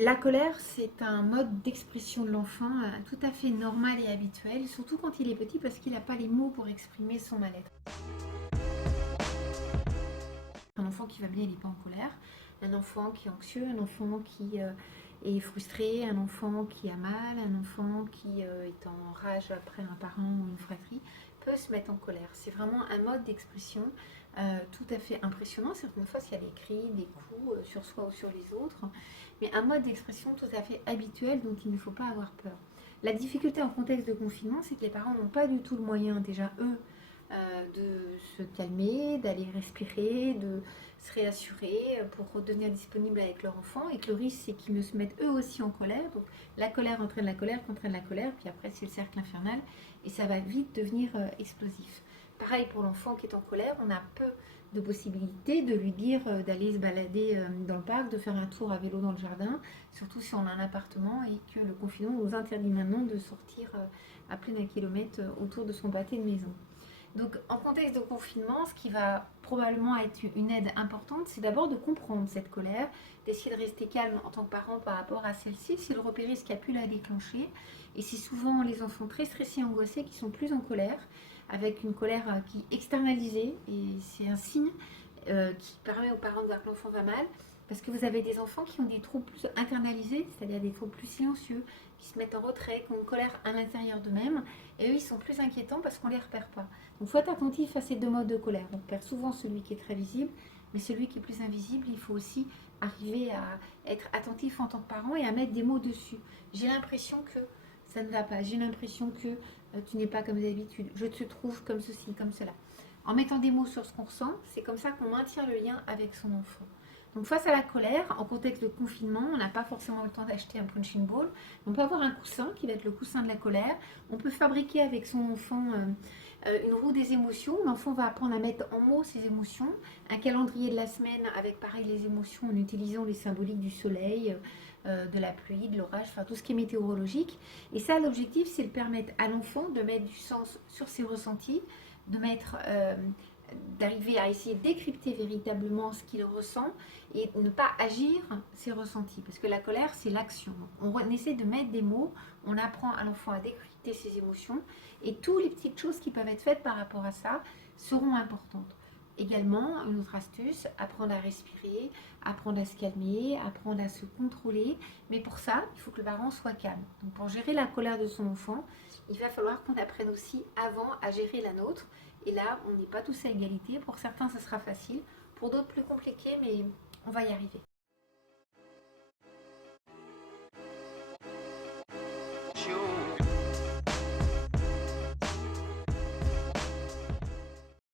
La colère, c'est un mode d'expression de l'enfant tout à fait normal et habituel, surtout quand il est petit parce qu'il n'a pas les mots pour exprimer son mal-être. Un enfant qui va bien, il n'est pas en colère. Un enfant qui est anxieux, un enfant qui est frustré, un enfant qui a mal, un enfant qui est en rage après un parent ou une fratrie peut se mettre en colère. C'est vraiment un mode d'expression tout à fait impressionnant. Certaines fois, il y a des cris, des coups sur soi ou sur les autres, mais un mode d'expression tout à fait habituel dont il ne faut pas avoir peur. La difficulté en contexte de confinement, c'est que les parents n'ont pas du tout le moyen, déjà eux, de se calmer, d'aller respirer, de se réassurer pour redevenir disponible avec leur enfant, et que le risque c'est qu'ils ne se mettent eux aussi en colère. Donc la colère entraîne la colère, qu'entraîne la colère, puis après c'est le cercle infernal et ça va vite devenir explosif. Pareil pour l'enfant qui est en colère, on a peu de possibilités de lui dire d'aller se balader dans le parc, de faire un tour à vélo dans le jardin, surtout si on a un appartement et que le confinement nous interdit maintenant de sortir à plus d'un kilomètre autour de son pâté de maison. Donc, en contexte de confinement, ce qui va probablement être une aide importante, c'est d'abord de comprendre cette colère, d'essayer de rester calme en tant que parent par rapport à celle-ci, c'est de repérer ce qui a pu la déclencher. Et c'est souvent les enfants très stressés, angoissés, qui sont plus en colère, avec une colère qui est externalisée, et c'est un signe qui permet aux parents de voir que l'enfant va mal, parce que vous avez des enfants qui ont des troubles plus internalisés, c'est-à-dire des troubles plus silencieux, qui se mettent en retrait, qui ont une colère à l'intérieur d'eux-mêmes, et eux, ils sont plus inquiétants parce qu'on ne les repère pas. Donc, il faut être attentif à ces deux modes de colère. On repère souvent celui qui est très visible, mais celui qui est plus invisible, il faut aussi arriver à être attentif en tant que parent et à mettre des mots dessus. J'ai l'impression que ça ne va pas, j'ai l'impression que tu n'es pas comme d'habitude, je te trouve comme ceci, comme cela. En mettant des mots sur ce qu'on ressent, c'est comme ça qu'on maintient le lien avec son enfant. Donc face à la colère, en contexte de confinement, on n'a pas forcément le temps d'acheter un punching ball. On peut avoir un coussin qui va être le coussin de la colère. On peut fabriquer avec son enfant une roue des émotions. L'enfant va apprendre à mettre en mots ses émotions. Un calendrier de la semaine avec pareil les émotions en utilisant les symboliques du soleil, de la pluie, de l'orage, enfin tout ce qui est météorologique. Et ça, l'objectif, c'est de permettre à l'enfant de mettre du sens sur ses ressentis, de mettre d'arriver à essayer de décrypter véritablement ce qu'il ressent et ne pas agir ses ressentis. Parce que la colère, c'est l'action. On essaie de mettre des mots, on apprend à l'enfant à décrypter ses émotions et toutes les petites choses qui peuvent être faites par rapport à ça seront importantes. Également, une autre astuce, apprendre à respirer, apprendre à se calmer, apprendre à se contrôler. Mais pour ça, il faut que le parent soit calme. Donc pour gérer la colère de son enfant, il va falloir qu'on apprenne aussi avant à gérer la nôtre. Et là, on n'est pas tous à égalité. Pour certains, ce sera facile. Pour d'autres, plus compliqué, mais on va y arriver.